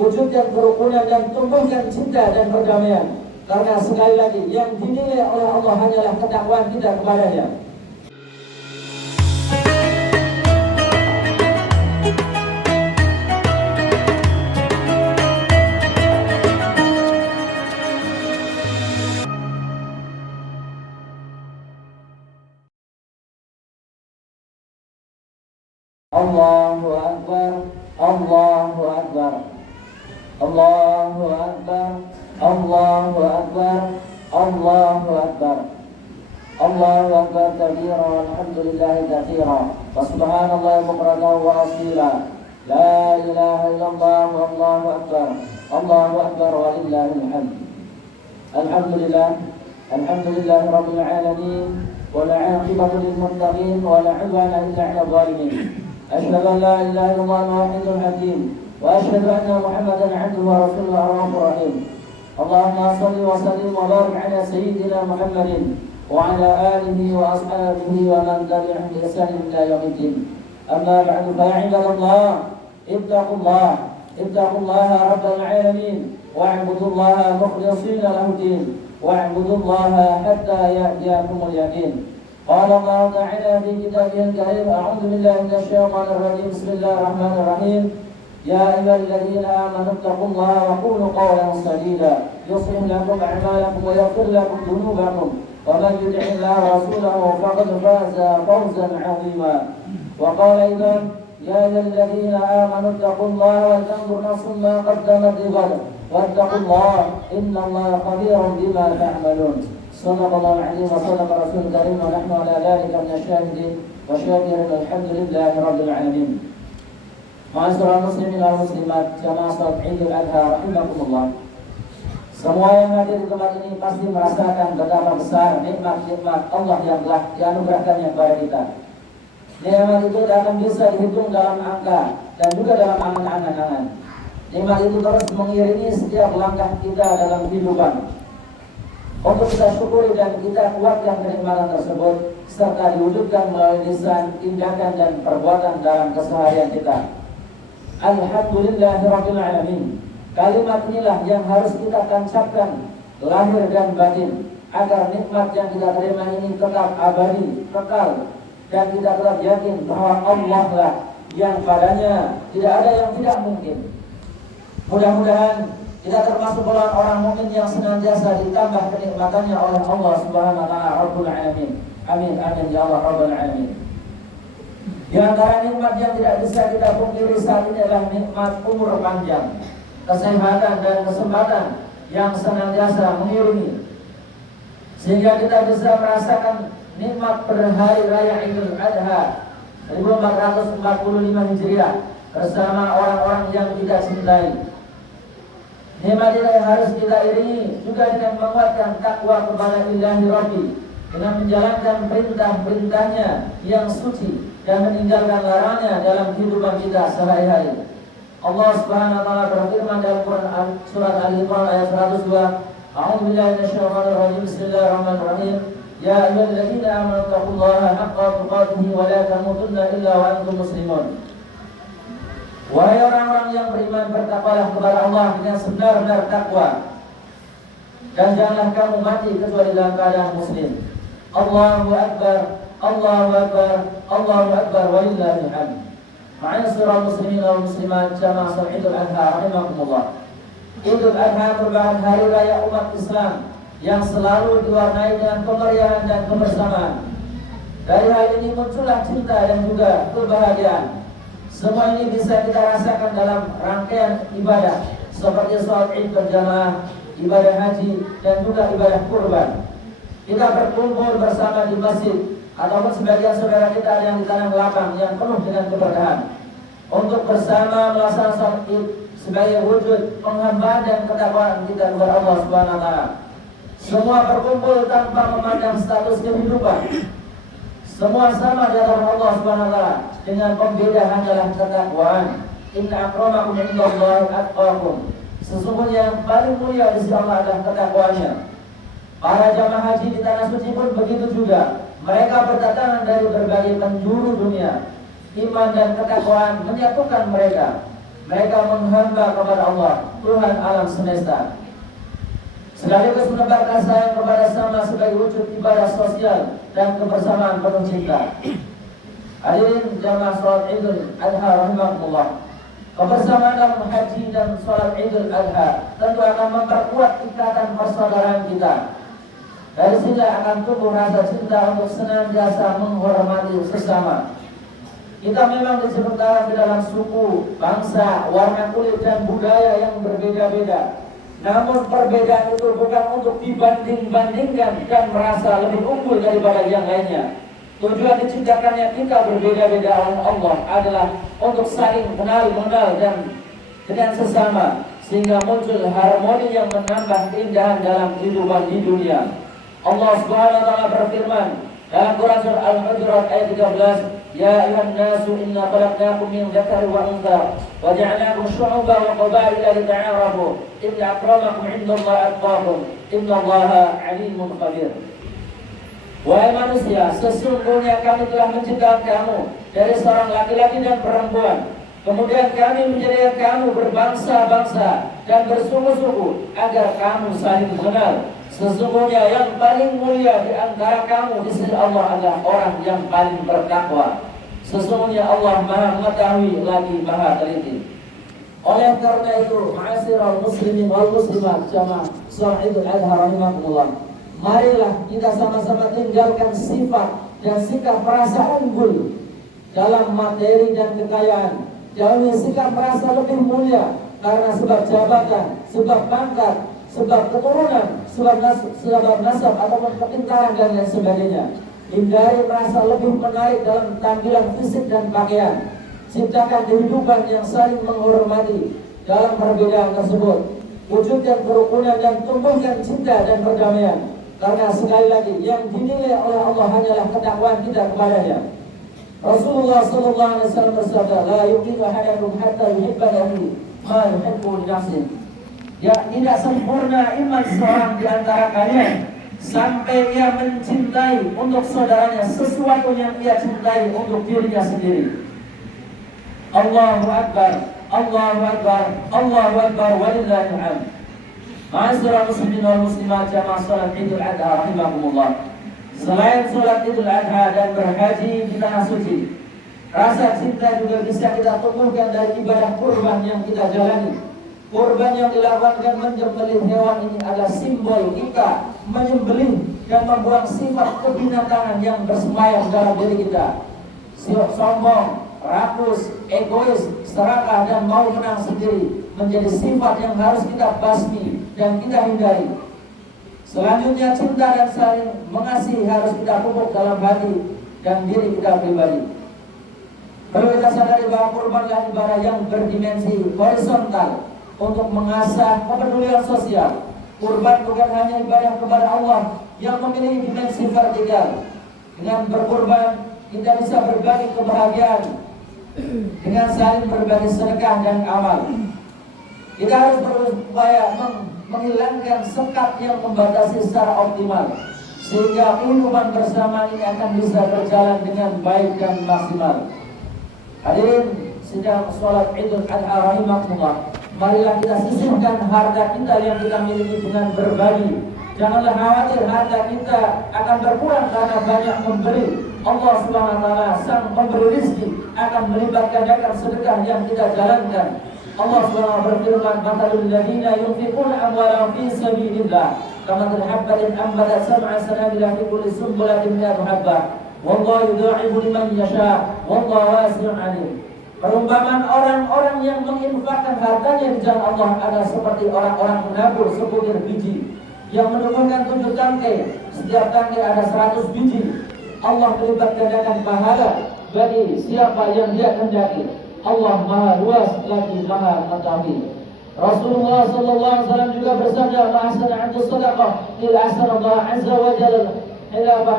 wujudkan kerukunan dan tumbuhkan cinta dan perdamaian. Karena sekali lagi yang dinilai oleh Allah hanyalah ketakwaan kita kepadanya. Allahu Akbar, Allahu Akbar, Allahu Akbar, Allahu Akbar, Allahu Akbar, Allahu Akbar kabira walhamdulillahi katsira wa subhanallahi bukratan wa asila. La ilaha illallah wallahu akbar, Allahu akbar walillahil hamd. Alhamdulillah, alhamdulillahi rabbil alamin, wal 'aqibatu lil muttaqin wa la 'udwana illa 'alal zalimin. أشهد أن لا إله إلا الله الواحد الحكيم وأشهد أن محمدا عبده ورسوله الرحمن الرحيم. اللهم صل وسلم وبارك على سيدنا محمد وعلى آله وأصحابه ومن تبعهم بإحسان إلى يوم الدين. أما بعد فيا عباد الله اتقوا الله رب العالمين واعبدوا الله مخلصين له الدين واعبدوا الله حتى يأتيكم اليقين. قال الله تعالى في كتابه الكريم: أعوذ بالله من الشيطان الرجيم، بسم الله الرحمن الرحيم. يا أيها الذين آمنوا اتقوا الله وقولوا قولا سديدا يصلح لكم أعمالكم ويغفر لكم ذنوبكم ومن يطع الله ورسوله فقد فاز فوزا عظيما. وقال أيضا: يا أيها الذين آمنوا اتقوا الله ولتنظر نفس ما قدمت لغد واتقوا الله إن الله خبير بما تعملون. صدق الله العظيم وصدق رسول الكريم ونحن على ذلك من الشاهدين والشاكرين الحمد لله رب العالمين. Ma'asyiral muslimin wal muslimat, jamaah salat Idul Adha rahimakumullah. Semua yang hadir di tempat ini pasti merasakan betapa besar nikmat-nikmat Allah yang telah dianugerahkannya kepada kita. Nikmat itu tidak akan bisa dihitung dalam angka dan juga dalam angan-angan. Nikmat itu terus mengiringi setiap langkah kita dalam kehidupan. Untuk kita syukuri dan kita kuatkan kenikmatan tersebut serta diwujudkan melalui lisan, tindakan dan perbuatan dalam keseharian kita. Alhamdulillahirabbil alamin. Kalimat inilah yang harus kita tancapkan lahir dan batin agar nikmat yang kita terima ini tetap abadi, kekal, dan kita tetap yakin bahwa Allah lah yang padanya tidak ada yang tidak mungkin. Mudah-mudahan kita termasuk golongan orang mukmin yang senantiasa ditambah kenikmatannya oleh Allah Subhanahu wa taala Rabbul alamin. Amin amin ya Allah Rabbul alamin. Di antara nikmat yang tidak bisa kita pungkiri saat ini adalah nikmat umur panjang, kesehatan dan kesempatan yang senantiasa mengiringi sehingga kita bisa merasakan nikmat berhari raya Idul Adha 1445 Hijriah bersama orang-orang yang kita cintai. Nikmat ini harus kita iringi juga dengan menguatkan takwa kepada Ilahi Rabbi, dengan menjalankan perintah-perintahnya yang suci dan meninggalkan larangannya dalam kehidupan kita sehari-hari. Allah Subhanahu wa taala berfirman dalam Quran surat Al-Imran ayat 102, A'udzu billahi minasyaitonir rajim, bismillahirrahmanirrahim. Ya ayyuhalladzina amanu taqullaha haqqa tuqatih wa la tamutunna illa wa antum muslimun. Wahai orang-orang yang beriman, bertakwalah kepada Allah dengan sebenar-benar takwa dan janganlah kamu mati kecuali dalam keadaan muslim. Allahu Akbar, Allahu Akbar, Allahu Akbar walillahil hamd. Ma'asyiral muslimin wal muslimat, jamaah salat Idul Adha rahimakumullah. Idul Adha merupakan hari raya umat Islam yang selalu diwarnai dengan kemeriahan dan kebersamaan. Dari hal ini muncullah cinta dan juga kebahagiaan. Semua ini bisa kita rasakan dalam rangkaian ibadah seperti sholat Id berjamaah, ibadah haji, dan juga ibadah kurban. Kita berkumpul bersama di masjid ataupun sebagian saudara kita yang di tanah lapang yang penuh dengan keberkahan untuk bersama melaksanakan sholat Id sebagai wujud penghambaan dan ketakwaan kita kepada Allah Subhanahu wa taala. Semua berkumpul tanpa memandang status kehidupan. Semua sama di hadapan Allah Subhanahu wa taala, dengan pembeda hanyalah ketakwaan. Inna akramakum indallahi atqakum. Sesungguhnya yang paling mulia di sisi Allah adalah ketakwaannya. Para jamaah haji di tanah suci pun begitu juga. Mereka berdatangan dari berbagai penjuru dunia. Iman dan ketakwaan menyatukan mereka. Mereka menghamba kepada Allah, Tuhan alam semesta, sekaligus menebarkan sayang kepada sama sebagai wujud ibadah sosial dan kebersamaan penuh cinta. Hadirin jamaah salat Idul Adha rahimakumullah. Kebersamaan dalam haji dan salat Idul Adha tentu akan memperkuat ikatan persaudaraan kita. Dari sini akan tumbuh rasa cinta untuk senantiasa menghormati sesama. Kita memang diciptakan di dalam suku, bangsa, warna kulit dan budaya yang berbeda-beda. Namun perbedaan itu bukan untuk dibanding-bandingkan dan merasa lebih unggul daripada yang lainnya. Tujuan diciptakannya kita berbeda-beda oleh Allah adalah untuk saling mengenal dan dengan sesama, sehingga muncul harmoni yang menambah keindahan dalam kehidupan di dunia. Allah Subhanahu wa taala berfirman dalam Quran surah Al-Hujurat ayat 13, "Ya ayuhan nasu inna khalaqnakum min dzakari wa untha wa ja'alnakum syu'uban wa qabaila lita'arafu inna akramakum 'indallahi atqakum innallaha 'alimun khabir." Wahai manusia, sesungguhnya kami telah menciptakan kamu dari seorang laki-laki dan perempuan. Kemudian kami menjadikan kamu berbangsa-bangsa dan bersuku-suku agar kamu saling mengenal. Sesungguhnya yang paling mulia di antara kamu di sisi Allah adalah orang yang paling bertakwa. Sesungguhnya Allah Maha mengetahui lagi Maha teliti. Oleh karena itu, ma'asyiral muslimin wal muslimat jamaah salat Idul Adha rahimakumullah, marilah kita sama-sama tinggalkan sifat dan sikap merasa unggul dalam materi dan kekayaan. Jauhi sikap merasa lebih mulia karena sebab jabatan, sebab pangkat, sebab keturunan, sebab nasab ataupun kepintaran dan lain sebagainya. Hindari merasa lebih menarik dalam tampilan fisik dan pakaian. Ciptakan kehidupan yang saling menghormati dalam perbedaan tersebut. Wujudkan kerukunan dan tumbuhkan cinta dan perdamaian. Karena sekali lagi yang dinilai oleh Allah hanyalah ketakwaan kita kepadanya. Rasulullah sallallahu alaihi wasallam bersabda, "La yu'minu ahadukum hatta yuhibba lahu ma yuhibbu li nafsihi." Ya, tidak sempurna iman seorang di antara kalian sampai ia mencintai untuk saudaranya sesuatu yang ia cintai untuk dirinya sendiri. Allahu Akbar, Allahu Akbar, Allahu Akbar, walillahil hamd. Ma'asyiral muslimin wal muslimat jamaah salat Idul Adha rahimakumullah. Selain salat Idul Adha dan berhaji di tanah suci, rasa cinta juga bisa kita tumbuhkan dari ibadah kurban yang kita jalani. Kurban yang dilakukan menyembelih hewan ini adalah simbol kita menyembelih dan membuang sifat kebinatangan yang bersemayam dalam diri kita. Sombong, rakus, egois, serakah dan mau menang sendiri menjadi sifat yang harus kita basmi dan kita hindari. Selanjutnya cinta dan saling mengasihi harus kita pupuk dalam hati dan diri kita pribadi. Perlu kita sadari bahwa kurbanlah ibadah yang berdimensi horizontal untuk mengasah kepedulian sosial. Kurban bukan hanya ibadah kepada Allah yang memiliki dimensi vertikal. Dengan berkurban kita bisa berbagi kebahagiaan dengan saling berbagi sedekah dan amal. Kita harus berupaya menghilangkan sekat yang membatasi secara optimal, sehingga kehidupan bersama ini akan bisa berjalan dengan baik dan maksimal. Hadirin sidang salat Idul Adha rahimakumullah, marilah kita sisihkan harta kita yang kita miliki dengan berbagi. Janganlah khawatir harta kita akan berkurang karena banyak memberi. Allah Subhanahu wa taala sang pemberi rezeki akan melipat gandakan sedekah yang kita jalankan. Allah Subhanahu berfirman, "Mathalul ladzina yunfiquna amwalahum fi sabilillah kamathali habbatin ambatat sab'a sanabila fi kulli sunbulatin mi'atu habbah wallahu yudha'ifu liman yasha wallahu wasi'un 'alim." Perumpamaan orang-orang yang menginfakkan hartanya di jalan Allah adalah seperti orang-orang menabur sebutir biji yang menumbuhkan 7 tangkai. Setiap tangkai ada 100 biji. Allah melipat gandakan pahala bagi siapa yang dia kehendaki. Allah Maha luas lagi Maha mengetahui. Rasulullah sallallahu alaihi wasallam juga bersabda, "Ma'asana 'antu shadaqah ila asana Allah azza wa jalla hilafah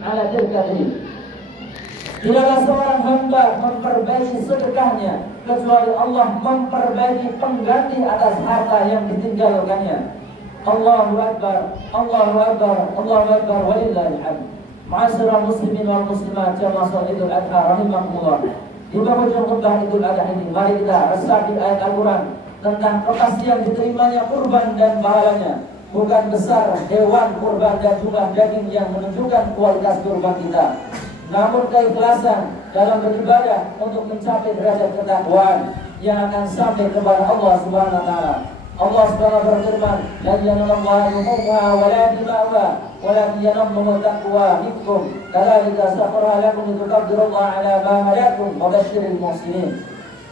'ala dirkatihi." Tidaklah seorang hamba memperbaiki sedekahnya kecuali Allah memperbaiki pengganti atas harta yang ditinggalkannya. Allahu Akbar, Allahu Akbar, Allahu Akbar, walillahil hamd. Ma'asyiral muslimin wal muslimat jamaah salat Idul Adha rahimakumullah. Di penghujung khutbah Idul Adha ini, mari kita resapi ayat Al-Quran tentang kepastian diterimanya kurban dan pahalanya. Bukan besar hewan kurban dan jumlah daging yang menunjukkan kualitas kurban kita, namun keikhlasan dalam beribadah untuk mencapai derajat ketakwaan yang akan sampai kepada Allah Subhanahu wa taala. Allah Subhanahu berfirman, "La yanallahu luhumha wa la dima'uha, walakin yanallahu taqwa minkum. Kadzalika sakhkharaha lakum litukabbirullaha 'ala ma hadakum wa basyiril muhsinin."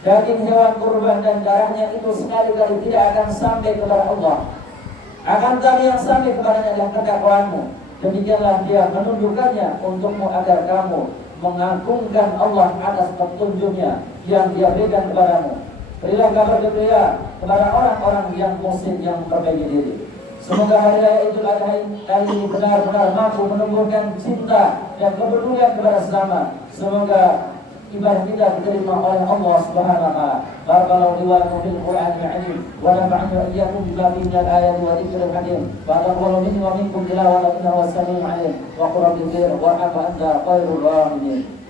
Daging hewan kurban dan darahnya itu sekali-kali tidak akan sampai kepada Allah. Akan tetapi yang sampai kepadanya adalah ketakwaanmu. Demikianlah dia menunjukkannya untukmu agar kamu mengagungkan Allah atas petunjuknya yang dia berikan kepadamu. Berilah kabar gembira kepada orang-orang yang muslim yang memperbaiki diri. Semoga hari raya Idul Adha kali ini benar-benar mampu menumbuhkan cinta dan kepedulian kepada sesama. Semoga ibadah kita diterima oleh Allah Subhanahu wa taala. Barakallahu li wa lakum fil Qur'anil 'azim wa nafa'ani wa iyyakum bima fihi minal ayati wa dzikril hakim. Wa taqabbalu minni wa minkum tilawatan innahu was-sami'ul 'alim. Wa qul rabbi ighfir warham wa anta khairur rahimin.